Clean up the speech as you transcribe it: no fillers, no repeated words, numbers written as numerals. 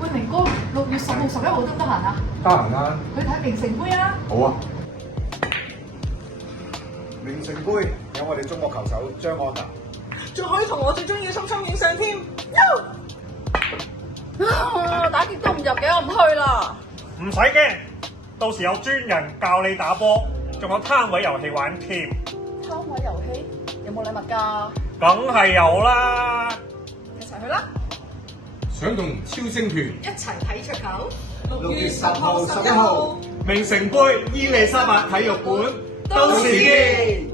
喂，明哥，6月10號、11號得唔得閒啊？得閒啦。去睇名城杯啊！好啊。名城杯有我哋中國球手張安娜。仲可以同我最中意嘅心心影相添。打極都唔入嘅，我唔去啦。唔使驚，到時有專人教你打波，仲有攤位遊戲玩添。攤位遊戲有冇禮物㗎？梗係有啦！一齊去啦！想同超星團一齊睇桌球。 6月10號、11號，名城杯伊利沙伯體育館，到時見。